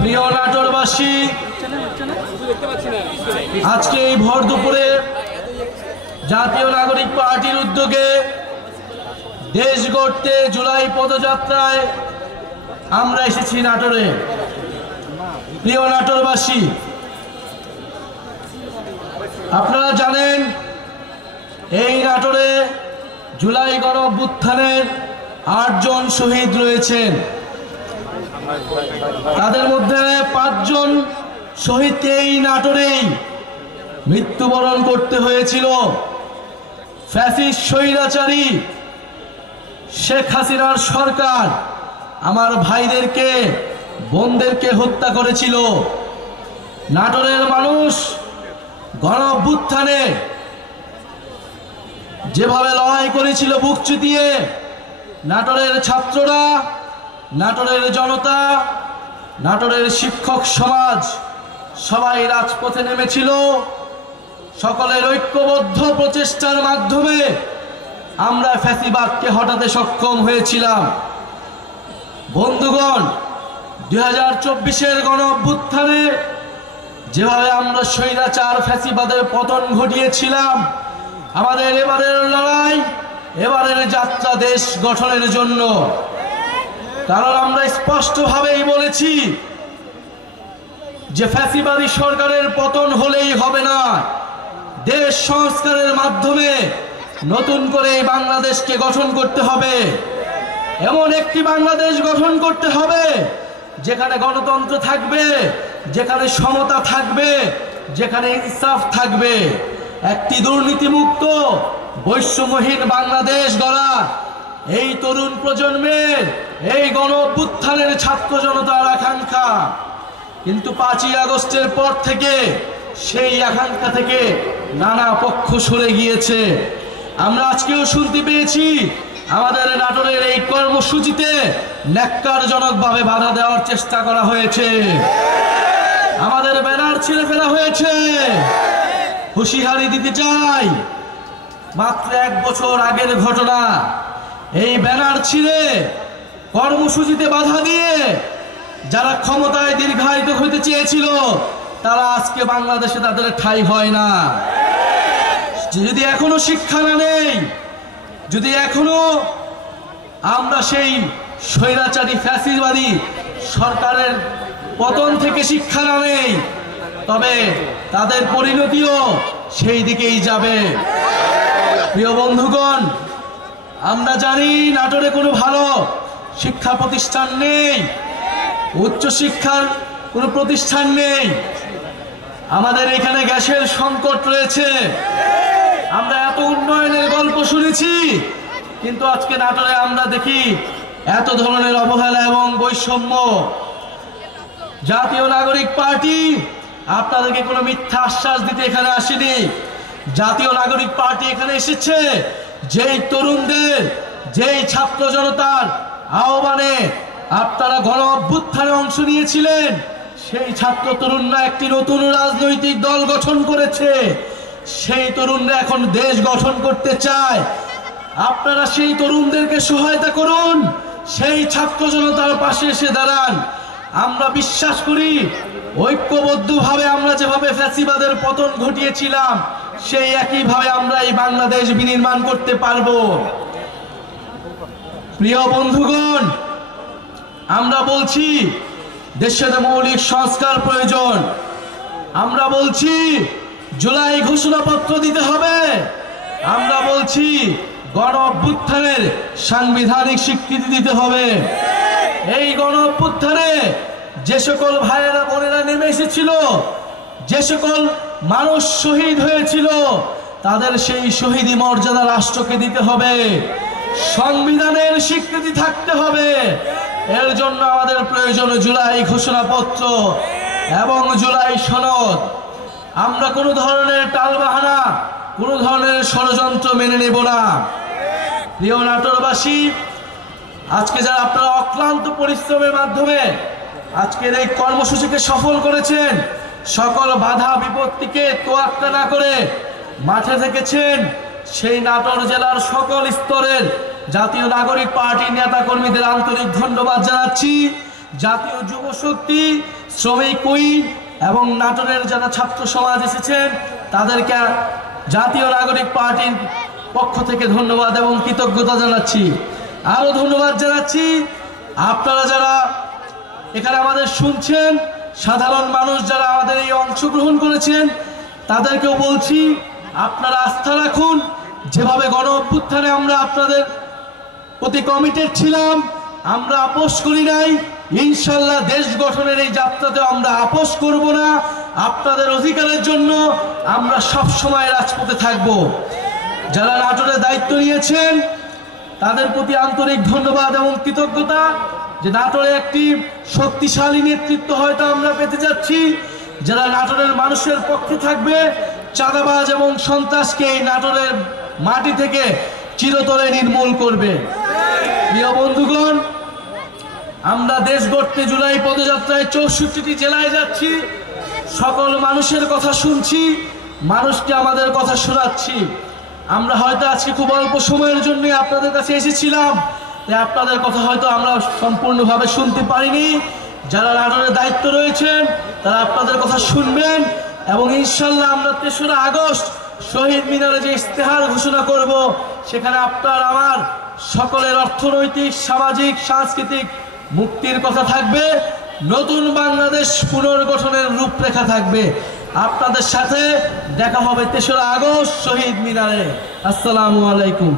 প্রিয় নাটোরবাসী, আজকে এই ভর দুপুরে জাতীয় নাগরিক পার্টির উদ্যোগে দেশ গড়তে জুলাই পদযাত্রায় আমরা এসেছি নাটোরে। প্রিয় নাটোরবাসী, আপনারা জানেন এই নাটোরে জুলাই গণঅভ্যুত্থানের ৮ জন শহীদ রয়েছেন। তাদের মধ্যে ৫ জন শহীদকে এই নাটোরেই মৃত্যুবরণ করতে হয়েছিল। ফ্যাসিস্ট স্বৈরাচারী শেখ হাসিনার সরকার আমার ভাইদেরকে, বোনদেরকে হত্যা করেছিল। নাটোরের মানুষ গণঅভ্যুত্থানে যেভাবে লড়াই করেছিল বুক চিতিয়ে, নাটোরের ছাত্ররা, নাটোরের জনতা, নাটোরের শিক্ষক সমাজ সবাই রাজপথে নেমেছিল। সকলের ঐক্যবদ্ধ প্রচেষ্টার মাধ্যমে আমরা ফ্যাসিবাদকে হটাতে সক্ষম হয়েছিলাম। বন্ধুগণ, 2024-এর গণঅভ্যুত্থানে যেভাবে আমরা স্বৈরাচার ফ্যাসিবাদের পতন ঘটিয়েছিলাম, আমাদের এবারের লড়াই, এবারের যাত্রা দেশ গঠনের জন্য। কারণ আমরা স্পষ্টভাবেই বলেছি যে ফ্যাসিবাদী সরকারের পতন হলেই হবে না, দেশ সংস্কারের মাধ্যমে নতুন করে বাংলাদেশকে গঠন করতে হবে। এমন একটি বাংলাদেশ গঠন করতে হবে যেখানে গণতন্ত্র থাকবে, যেখানে সমতা থাকবে, যেখানে ইনসাফ থাকবে। একটি দুর্নীতিমুক্ত বৈষম্যহীন বাংলাদেশ গড়া এই তরুণ প্রজন্মের, এই গণঅভ্যুত্থানের ছাত্র জনতার আকাঙ্ক্ষা। কিন্তু 5ই আগস্টের পর থেকে সেই আকাঙ্ক্ষা থেকে নানা পক্ষ সরে গিয়েছে। আমরা আজকেও শুনতে পেয়েছি আমাদের নাটোরের এই কর্মসূচিতে ন্যাক্কারজনকভাবে বাধা দেওয়ার চেষ্টা করা হয়েছে, আমাদের ব্যানার ছিঁড়ে ফেলা হয়েছে। হুঁশিয়ারি দিতে চাই, মাত্র 1 বছর আগের ঘটনা। এই ব্যানার ছিঁড়ে কর্মসূচিতে বাধা দিয়ে যারা ক্ষমতায় দীর্ঘায়িত হতে চেয়েছিল, তারা আজকে বাংলাদেশে তাদের ঠাঁই হয় না। যদি এখনো শিক্ষা না নেই, যদি এখনো আমরা সেই স্বৈরাচারী ফ্যাসিবাদী সরকারের পতন থেকে শিক্ষা না নেই, তবে তাদের পরিণতিও সেই দিকেই যাবে। প্রিয় বন্ধুগণ, আমরা জানি নাটোরে কোনো ভালো শিক্ষা প্রতিষ্ঠান নেই, উচ্চ শিক্ষার কোনো প্রতিষ্ঠান নেই। আমাদের এখানে গ্যাসের সংকট রয়েছে। আমরা এত উন্নয়নের গল্প শুনেছি, কিন্তু আজকে নাটোরে আমরা দেখি এত ধরনের অবহেলা এবং বৈষম্য। জাতীয় নাগরিক পার্টি আপনাদেরকে কোনো মিথ্যা আশ্বাস দিতে এখানে আসেনি। জাতীয় নাগরিক পার্টি এখানে এসেছে যেই তরুণদের, যেই ছাত্র জনতার আহ্বানে আপনারা গণ অভ্যুত্থানে অংশ নিয়েছিলেন, সেই ছাত্র তরুণরা একটি নতুন রাজনৈতিক দল গঠন করেছে। সেই তরুণরা এখন দেশ গঠন করতে চায়। আপনারা সেই তরুণদেরকে সহায়তা করুন, সেই ছাত্র জনতার পাশে এসে দাঁড়ান। আমরা বিশ্বাস করি ঐক্যবদ্ধভাবে আমরা যেভাবে ফ্যাসিবাদের পতন ঘটিয়েছিলাম, সেই একইভাবে আমরা এই বাংলাদেশ বিনির্মাণ করতে পারবো। প্রিয় বন্ধুগণ, আমরা বলছি দেশের মৌলিক সংস্কার প্রয়োজন। আমরা বলছি জুলাই ঘোষণাপত্র দিতে হবে। আমরা বলছি গণ অভ্যুত্থানের সাংবিধানিক স্বীকৃতি দিতে হবে। এই গণ অভ্যুত্থানে যে সকল ভাইয়েরা বোনেরা নেমে এসেছিল, যে সকল মানুষ শহীদ হয়েছিল, তাদের সেই শহীদি মর্যাদা রাষ্ট্রকে দিতে হবে। সংবিধানের স্বীকৃতি থাকতে হবে। এর জন্য আমাদের প্রয়োজন জুলাই ঘোষণাপত্র এবং জুলাই সনদ। আমরা কোনো ধরনের টালবাহানা, কোনো ধরনের ষড়যন্ত্র মেনে নেব না। প্রিয় নাটোরবাসী, আজকে যারা আপনারা অক্লান্ত পরিশ্রমের মাধ্যমে আজকের এই কর্মসূচিকে সফল করেছেন, সকল বাধা বিপত্তিকে তোয়াক্কা না করে মাঠে থেকেছেন, সেই নাটোর জেলার সকল স্তরের জাতীয় নাগরিক পার্টির নেতা কর্মীদের আন্তরিক ধন্যবাদ জানাচ্ছি। জাতীয় যুব শক্তি, শ্রমিক কুইন এবং নাটোরের যারা ছাত্র সমাজ এসেছেন তাদেরকে জাতীয় নাগরিক পার্টির পক্ষ থেকে ধন্যবাদ এবং কৃতজ্ঞতা জানাচ্ছি। আরো ধন্যবাদ জানাচ্ছি আপনারা যারা এখানে আমাদের শুনছেন, সাধারণ মানুষ যারা আমাদের এই অংশগ্রহণ করেছেন তাদেরকেও বলছি আপনারা আস্থা রাখুন। যেভাবে গণ অভ্যুত্থানে আমরা আপনাদের প্রতি কমিটেড ছিলাম, আমরা আপোষ করি নাই, ইনশাল্লাহ দেশ গঠনের এই যাত্রাতে আমরা আপোষ করব না। আপনাদের অধিকারের জন্য আমরা সব সময় রাজপথে থাকব। যারা নাটোরে দায়িত্ব নিয়েছেন তাদের প্রতি আন্তরিক ধন্যবাদ এবং কৃতজ্ঞতা যে নাটোরে একটি শক্তিশালী নেতৃত্ব হয়তো আমরা পেতে যাচ্ছি, যারা নাটোরের মানুষের পক্ষে থাকবে, চাঁদাবাজ এবং সন্ত্রাসকে এই নাটোরের মাটি থেকে চিরতরে নির্মূল করবে। প্রিয় বন্ধুগণ, আমরা দেশ গড়তে জুলাই পদযাত্রায় 64টি জেলায় যাচ্ছি, সকল মানুষের কথা শুনছি, মানুষকে আমাদের কথা শোনাচ্ছি। আমরা হয়তো আজকে খুব অল্প সময়ের জন্য আপনাদের কাছে এসেছিলাম, তাই আপনাদের কথা হয়তো আমরা সম্পূর্ণভাবে শুনতে পারিনি। যারা নাটোরের দায়িত্ব রয়েছেন তারা আপনাদের কথা শুনবেন এবং ইনশাল্লাহ আমরা ৩রা আগস্ট শহীদ মিনারে যে ইশতেহার ঘোষণা করব, সেখানে আপনার আমার সকলের অর্থনৈতিক, সামাজিক, সাংস্কৃতিক মুক্তির কথা থাকবে, নতুন বাংলাদেশ পুনর্গঠনের রূপরেখা থাকবে। আপনাদের সাথে দেখা হবে ৩রা আগস্ট শহীদ মিনারে। আসসালামু আলাইকুম।